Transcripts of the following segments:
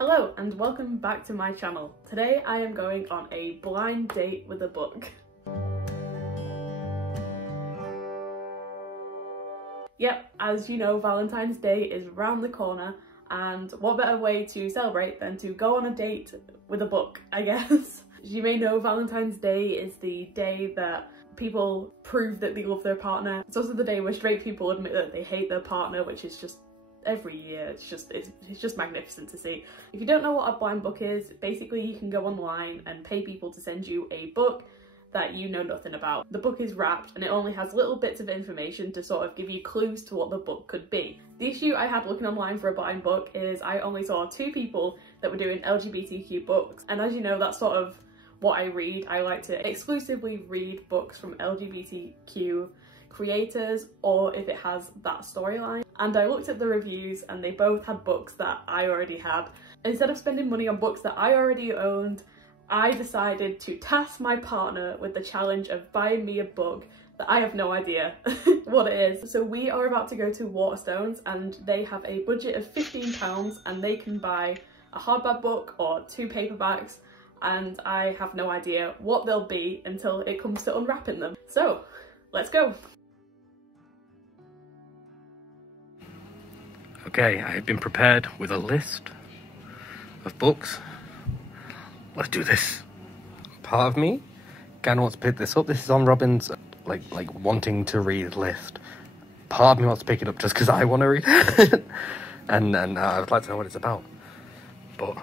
Hello and welcome back to my channel. Today I am going on a blind date with a book. Yep, as you know, Valentine's Day is around the corner, and what better way to celebrate than to go on a date with a book, I guess. As you may know, Valentine's Day is the day that people prove that they love their partner. It's also the day where straight people admit that they hate their partner, which is just every year. It's just magnificent to see. If you don't know what a blind book is, basically you can go online and pay people to send you a book that you know nothing about. The book is wrapped and it only has little bits of information to sort of give you clues to what the book could be. The issue I had looking online for a blind book is I only saw 2 people that were doing LGBTQ books, and as you know, that's sort of what I read. I like to exclusively read books from LGBTQ creators, or if it has that storyline. And I looked at the reviews and they both had books that I already had. Instead of spending money on books that I already owned, I decided to task my partner with the challenge of buying me a book that I have no idea what it is. So we are about to go to Waterstones and they have a budget of £15 and they can buy a hardback book or 2 paperbacks, and I have no idea what they'll be until it comes to unwrapping them. So let's go. Okay, I have been prepared with a list of books. Let's do this. Part of me kind of wants to pick this up. This is on Robin's like wanting to read list. Part of me wants to pick it up just because I want to read it. and I would like to know what it's about. But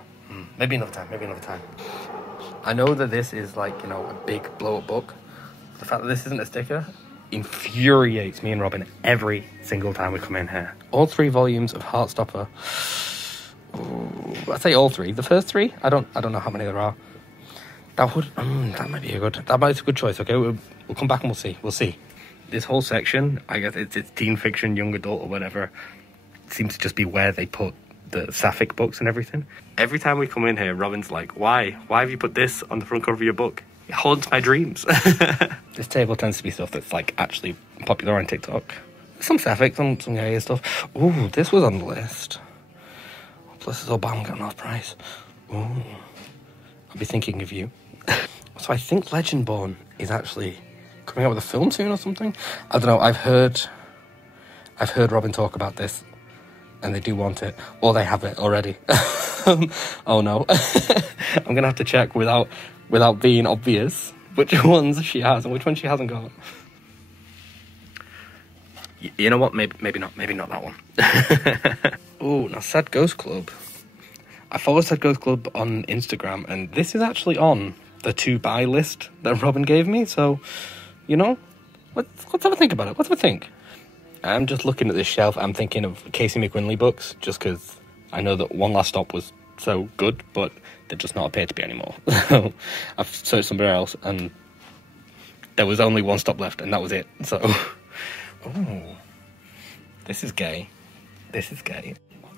maybe another time. I know that this is like, you know, a big blow up book. The fact that this isn't a sticker infuriates me and Robin every single time we come in here. All 3 volumes of Heartstopper. Ooh, I'd say all 3. The first 3, I don't know how many there are. That might be a good choice. Okay, we'll come back and we'll see. This whole section, I guess it's teen fiction, young adult, or whatever. It seems to just be where they put the sapphic books and everything. Every time we come in here, Robin's like, why have you put this on the front cover of your book? It haunts my dreams. This table tends to be stuff that's like actually popular on TikTok. Some sapphic, some gay stuff. Ooh, this was on the list. Plus it's all bound getting off price. Ooh, I'll be thinking of you. So I think Legendborn is actually coming out with a film soon or something. I don't know. I've heard Robin talk about this, and they do want it, or they have it already. Oh no. I'm gonna have to check without being obvious which ones she has and which ones she hasn't got. You know what? Maybe not that one. Oh, now Sad Ghost Club. I follow Sad Ghost Club on Instagram, and this is actually on the to buy list that Robin gave me. So, you know, let's have a think about it. Let's have a think. I'm just looking at this shelf. I'm thinking of Casey McWinley books, just because I know that One Last Stop was so good, but they're just not appear to be anymore. So I've searched somewhere else, and there was only one stop left, and that was it. So, oh, this is gay.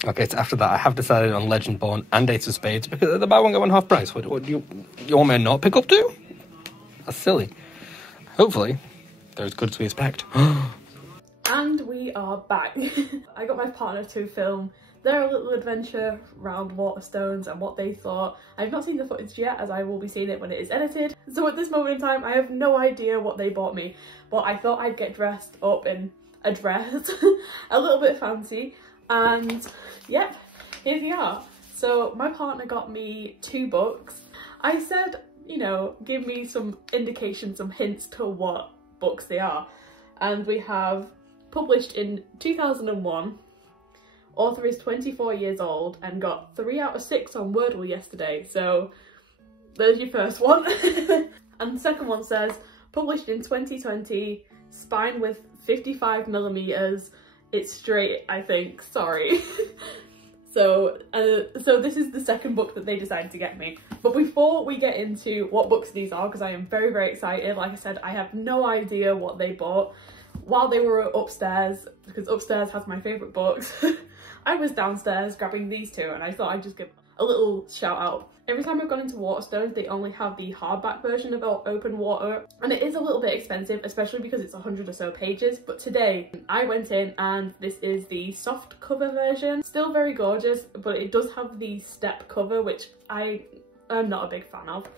Okay, so after that, I have decided on Legendborn and Ace of Spades because they're buy one get one half price. What do you want me to not pick up 2? That's silly. Hopefully, they're as good as we expect. And we are back. I got my partner to film their little adventure around Waterstones and what they thought. I've not seen the footage yet, as I will be seeing it when it is edited. So at this moment in time, I have no idea what they bought me, but I thought I'd get dressed up in a dress, a little bit fancy, and yep, here they are. So my partner got me 2 books. I said, you know, give me some indication, some hints to what books they are. And we have published in 2001. Author is 24 years old and got 3 out of 6 on Wordle yesterday. So there's your first one. And the second one says, published in 2020, spine with 55mm. It's straight, I think, sorry. So this is the second book that they decided to get me. But before we get into what books these are, because I am very, very excited, like I said, I have no idea what they bought while they were upstairs, because upstairs has my favourite books. I was downstairs grabbing these 2, and I thought I'd just give... a little shout out. Every time I've gone into Waterstones, they only have the hardback version of Open Water, and it is a little bit expensive, especially because it's 100 or so pages. But today I went in and this is the soft cover version. Still very gorgeous, but it does have the step cover, which I am not a big fan of.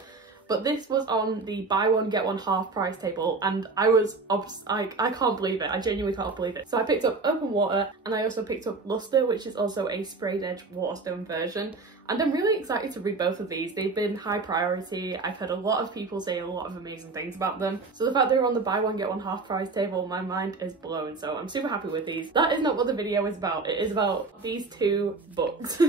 But this was on the buy one get one half price table, and I was I can't believe it. I genuinely can't believe it. So I picked up Open Water, and I also picked up Luster, which is also a sprayed edge Waterstone version. And I'm really excited to read both of these. They've been high priority. I've heard a lot of people say a lot of amazing things about them. So the fact they're on the buy one get one half price table, my mind is blown. So I'm super happy with these. That is not what the video is about. It is about these two books.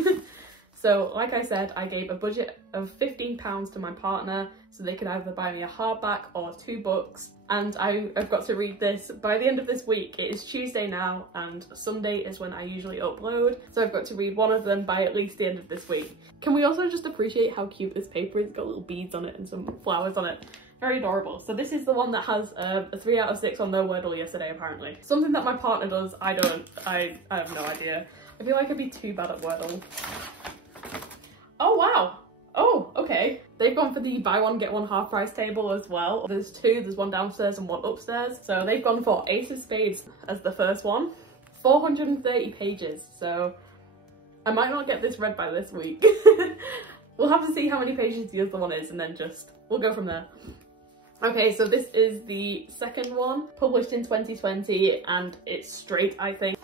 So like I said, I gave a budget of £15 to my partner so they could either buy me a hardback or 2 books. And I've got to read this by the end of this week. It is Tuesday now and Sunday is when I usually upload. So I've got to read one of them by at least the end of this week. Can we also just appreciate how cute this paper is? It's got little beads on it and some flowers on it. Very adorable. So this is the one that has a 3 out of 6 on their Wordle yesterday apparently. Something that my partner does, I don't. I have no idea. I feel like I'd be too bad at Wordle. Oh wow! Oh, okay. They've gone for the buy one get one half price table as well. There's 2, there's one downstairs and one upstairs. So they've gone for Ace of Spades as the first one. 430 pages, so I might not get this read by this week. We'll have to see how many pages the other one is and then we'll go from there. Okay, so this is the second one, published in 2020, and it's straight, I think.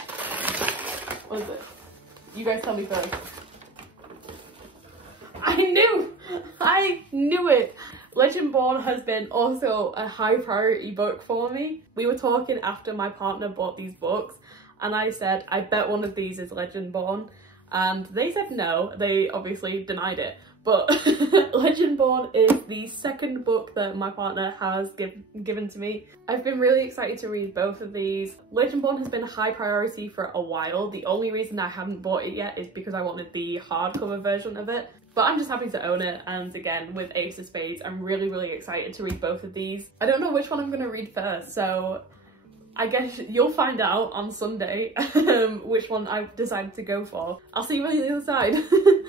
What is it? You guys tell me first. I knew it! Legendborn has been also a high priority book for me. We were talking after my partner bought these books and I said, I bet one of these is Legendborn. And they said no, they obviously denied it. But Legendborn is the second book that my partner has given to me. I've been really excited to read both of these. Legendborn has been a high priority for a while. The only reason I haven't bought it yet is because I wanted the hardcover version of it. But I'm just happy to own it, and again, with Ace of Spades, I'm really excited to read both of these. I don't know which one I'm going to read first, so I guess you'll find out on Sunday which one I've decided to go for. I'll see you on the other side.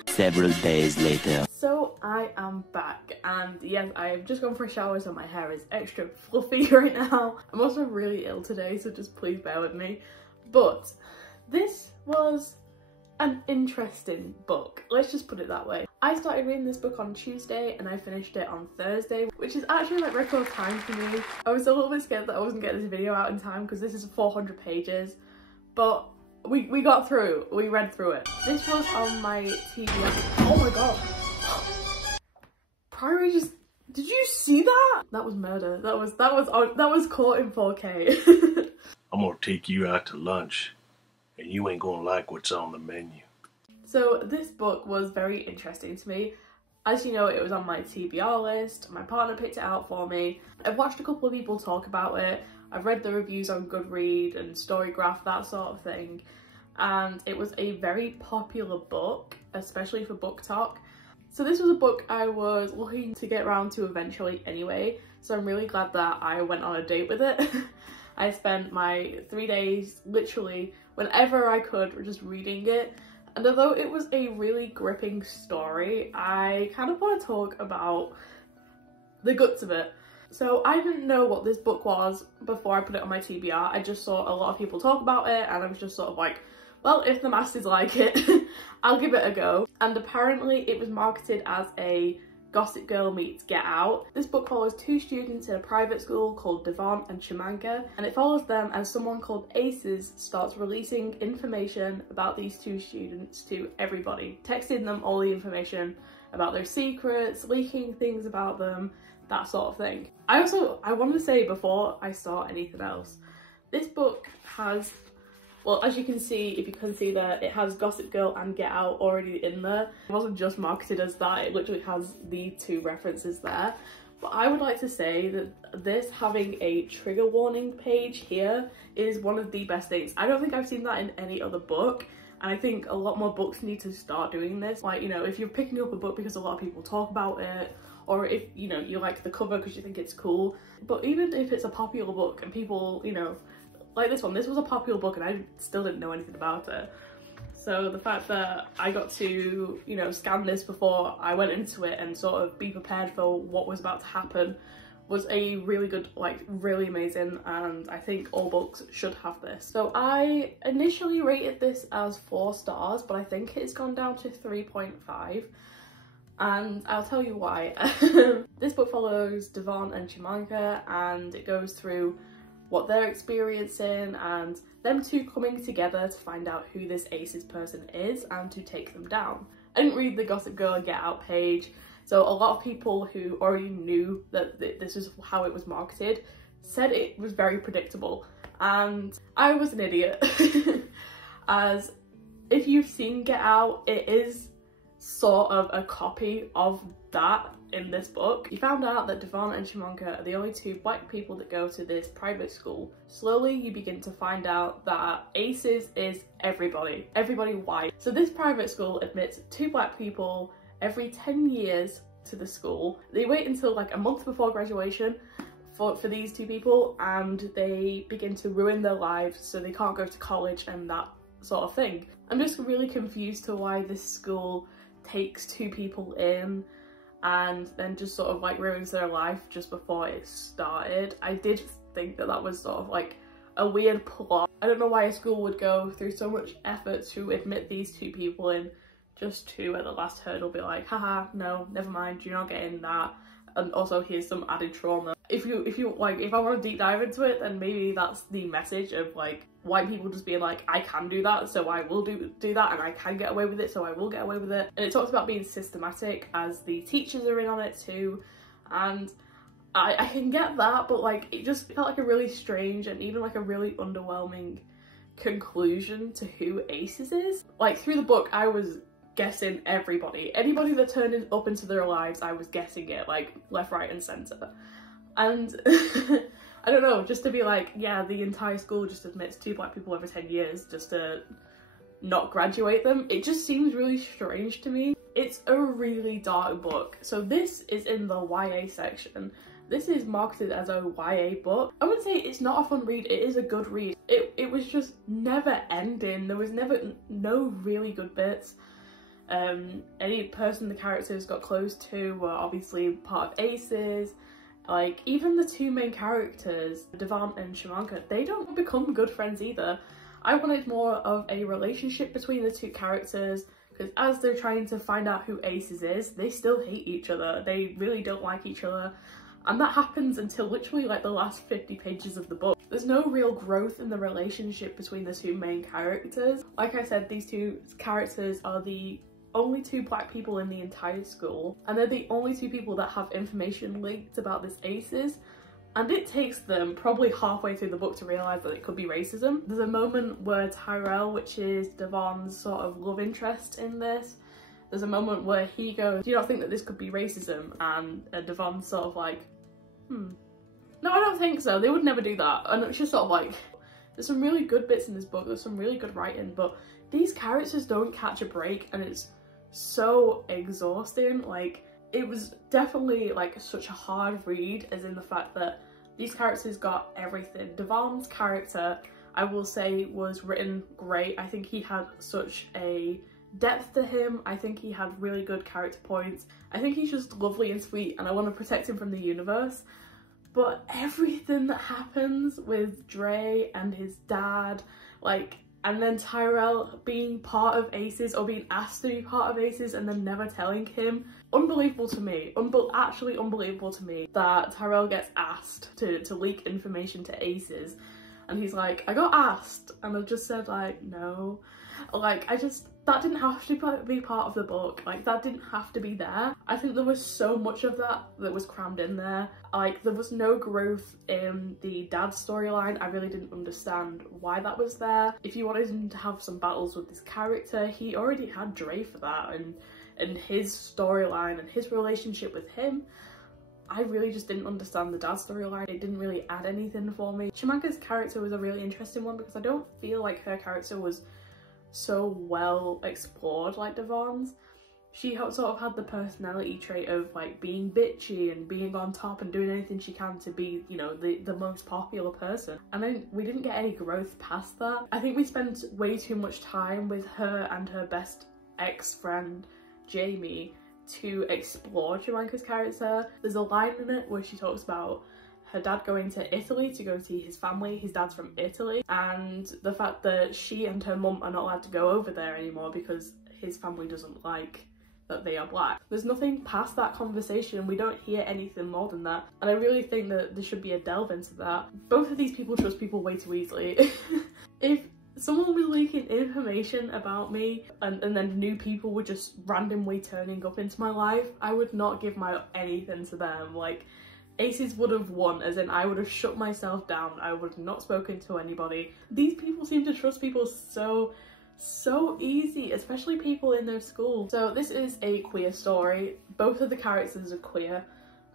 Several days later. So I am back, and yes, I've just gone for a shower, so my hair is extra fluffy right now. I'm also really ill today, so just please bear with me. But this was an interesting book, let's just put it that way. I started reading this book on Tuesday and I finished it on Thursday, which is actually like record time for me. I was a little bit scared that I wasn't getting this video out in time because this is 400 pages, but we got through, we read through it. This was on my TV. Oh my god. Priory just, did you see that? That was murder. That was caught in 4K. I'm gonna take you out to lunch and you ain't gonna like what's on the menu. So this book was very interesting to me. As you know, it was on my TBR list. My partner picked it out for me. I've watched a couple of people talk about it. I've read the reviews on Goodreads and Storygraph, that sort of thing. And it was a very popular book, especially for Book Talk. So this was a book I was looking to get around to eventually anyway. So I'm really glad that I went on a date with it. I spent my 3 days, literally, whenever I could, just reading it. And although it was a really gripping story, I kind of want to talk about the guts of it. So I didn't know what this book was before I put it on my TBR. I just saw a lot of people talk about it and I was just sort of like, well, if the masses like it, I'll give it a go. And apparently it was marketed as a Gossip Girl meets Get Out. This book follows 2 students in a private school called Devon and Chimanka, and it follows them as someone called Aces starts releasing information about these 2 students to everybody, texting them all the information about their secrets, leaking things about them, that sort of thing. I wanted to say before I start anything else, this book has, well, as you can see, if you can see there, it has Gossip Girl and Get Out already in there. It wasn't just marketed as that, it literally has the 2 references there. But I would like to say that this having a trigger warning page here is one of the best things. I don't think I've seen that in any other book, and I think a lot more books need to start doing this. Like, you know, if you're picking up a book because a lot of people talk about it, or if, you know, you like the cover because you think it's cool, but even if it's a popular book and people, you know, like this one, this was a popular book and I still didn't know anything about it. So the fact that I got to, you know, scan this before I went into it and sort of be prepared for what was about to happen was a really good, like really amazing, and I think all books should have this. So I initially rated this as 4 stars, but I think it's gone down to 3.5. And I'll tell you why. This book follows Devon and Chimanka, and it goes through what they're experiencing and them two coming together to find out who this Aces person is and to take them down. I didn't read the Gossip Girl Get Out page, so a lot of people who already knew that this is how it was marketed said it was very predictable, and I was an idiot. As if you've seen Get Out, it is sort of a copy of that in this book. You found out that Devon and Chimanka are the only 2 black people that go to this private school. Slowly you begin to find out that Aces is everybody white. So this private school admits 2 black people every 10 years to the school. They wait until like a month before graduation for these 2 people, and they begin to ruin their lives so they can't go to college and that sort of thing. I'm just really confused to why this school takes 2 people in and then just sort of like ruins their life just before it started. I did think that that was sort of like a weird plot. I don't know why a school would go through so much effort to admit these 2 people in, just to at the last hurdle be like, haha, no, never mind, you're not getting that, and also here's some added trauma. If you like, if I want to deep dive into it, then maybe that's the message of like white people just being like, I can do that, so I will do that, and I can get away with it, so I will get away with it. And it talks about being systematic, as the teachers are in on it too, and I can get that, but like it just felt like a really strange and even like a really underwhelming conclusion to who Aces is. Like through the book I was guessing anybody that turned up into their lives, I was guessing it like left, right and centre. And I don't know, just to be like, yeah, the entire school just admits 2 black people every 10 years just to not graduate them. It just seems really strange to me. It's a really dark book. So this is in the YA section. This is marketed as a YA book. I would say it's not a fun read, it is a good read. It was just never ending. There was no really good bits. Any person the characters got close to were obviously part of Aces. Like, even the 2 main characters, Devon and Chimanka, they don't become good friends either. I wanted more of a relationship between the 2 characters, because as they're trying to find out who Aces is, they still hate each other. They really don't like each other. And that happens until literally like the last 50 pages of the book. There's no real growth in the relationship between the 2 main characters. Like I said, these 2 characters are the only 2 black people in the entire school, and they're the only 2 people that have information leaked about this Aces, and it takes them probably halfway through the book to realise that it could be racism. There's a moment where Tyrell, which is Devon's sort of love interest in this, there's a moment where he goes, do you not think that this could be racism? And Devon's sort of like, no, I don't think so, they would never do that. And it's just sort of like, there's some really good bits in this book, there's some really good writing, but these characters don't catch a break, and it's so exhausting. Like, it was definitely like such a hard read, as in the fact that these characters got everything. Devon's character, I will say, was written great. I think he had such a depth to him. I think he had really good character points. I think he's just lovely and sweet, and I want to protect him from the universe. But everything that happens with Dre and his dad, like, and then Tyrell being part of Aces, or being asked to be part of Aces and then never telling him. Unbelievable to me. Actually unbelievable to me that Tyrell gets asked to leak information to Aces. And he's like, I got asked. And I just said like, no. Like, that didn't have to be part of the book. Like, that didn't have to be there. I think there was so much of that was crammed in there. Like, there was no growth in the dad storyline. I really didn't understand why that was there. If you wanted him to have some battles with this character, he already had Dre for that, and his storyline and his relationship with him. I really just didn't understand the dad storyline. It didn't really add anything for me. Chimanka's character was a really interesting one, because I don't feel like her character was so well explored like Devon's. She sort of had the personality trait of like being bitchy and being on top and doing anything she can to be, you know, the most popular person. And then we didn't get any growth past that. I think we spent way too much time with her and her best ex-friend Jamie to explore Chimanka's character. There's a line in it where she talks about her dad going to Italy to go see his family. His dad's from Italy, and the fact that she and her mum are not allowed to go over there anymore because his family doesn't like that they are black. There's nothing past that conversation. We don't hear anything more than that, and I really think that there should be a delve into that. Both of these people trust people way too easily. If someone was leaking information about me and then new people were just randomly turning up into my life, I would not give my anything to them. Like, Aces would have won, as in I would have shut myself down. I would have not spoken to anybody. These people seem to trust people so easy, especially people in their school. So this is a queer story. Both of the characters are queer,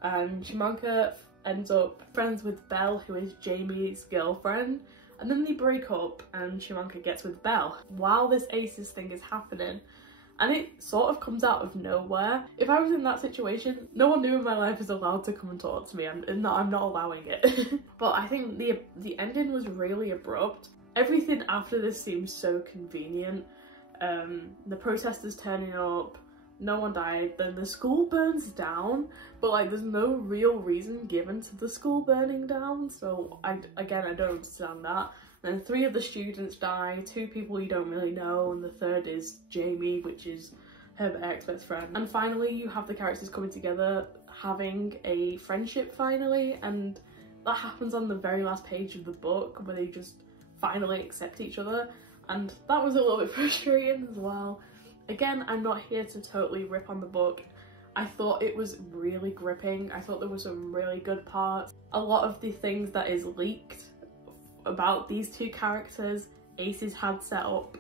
and Chimanka ends up friends with Belle, who is Jamie's girlfriend, and then they break up and Chimanka gets with Belle while this Aces thing is happening. And it sort of comes out of nowhere. If I was in that situation, no one new in my life is allowed to come and talk to me. I'm not allowing it. But I think the ending was really abrupt. Everything after this seems so convenient. The protesters turning up, no one died, then the school burns down, but like there's no real reason given to the school burning down, so I don't understand that. Then 3 of the students die, 2 people you don't really know, and the 3rd is Jamie, which is her ex-best friend. And finally you have the characters coming together, having a friendship finally, and that happens on the very last page of the book where they just finally accept each other, and that was a little bit frustrating as well. Again, I'm not here to totally rip on the book. I thought it was really gripping. I thought there were some really good parts. A lot of the things that is leaked about these 2 characters, Aces had set up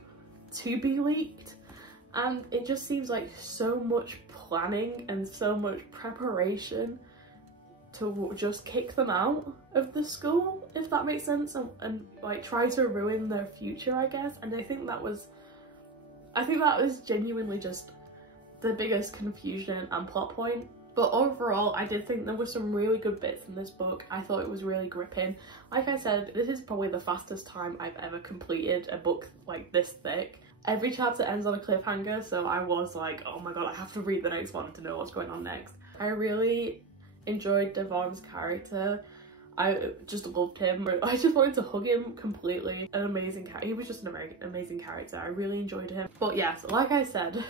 to be leaked, and it just seems like so much planning and so much preparation to just kick them out of the school, if that makes sense, and like try to ruin their future, I guess. And I think that was genuinely just the biggest confusion and plot point. But overall, I did think there were some really good bits in this book. I thought it was really gripping. Like I said, this is probably the fastest time I've ever completed a book like this thick. Every chapter ends on a cliffhanger, so I was like, oh my god, I have to read the next one to know what's going on next. I really enjoyed Devon's character. I just loved him. I just wanted to hug him completely. An amazing character. He was just an amazing character. I really enjoyed him. But yes, like I said,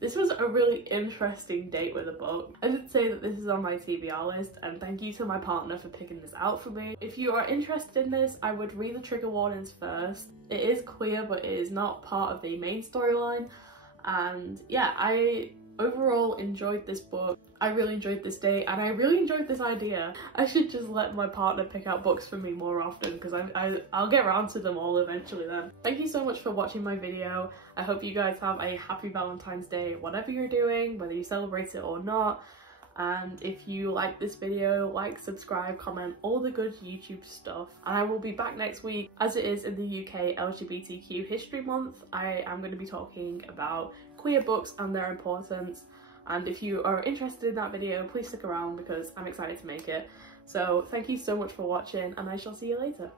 this was a really interesting date with a book. I should say that this is on my TBR list, and thank you to my partner for picking this out for me. If you are interested in this, I would read the trigger warnings first. It is queer, but it is not part of the main storyline. And yeah, I overall enjoyed this book. I really enjoyed this date, and I really enjoyed this idea. I should just let my partner pick out books for me more often, because I'll get around to them all eventually then. Thank you so much for watching my video. I hope you guys have a happy Valentine's Day, whatever you're doing, whether you celebrate it or not. And if you like this video, like, subscribe, comment, all the good YouTube stuff. And I will be back next week. As it is in the UK LGBTQ History Month, I am going to be talking about queer books and their importance. And if you are interested in that video, please stick around because I'm excited to make it. So thank you so much for watching, and I shall see you later.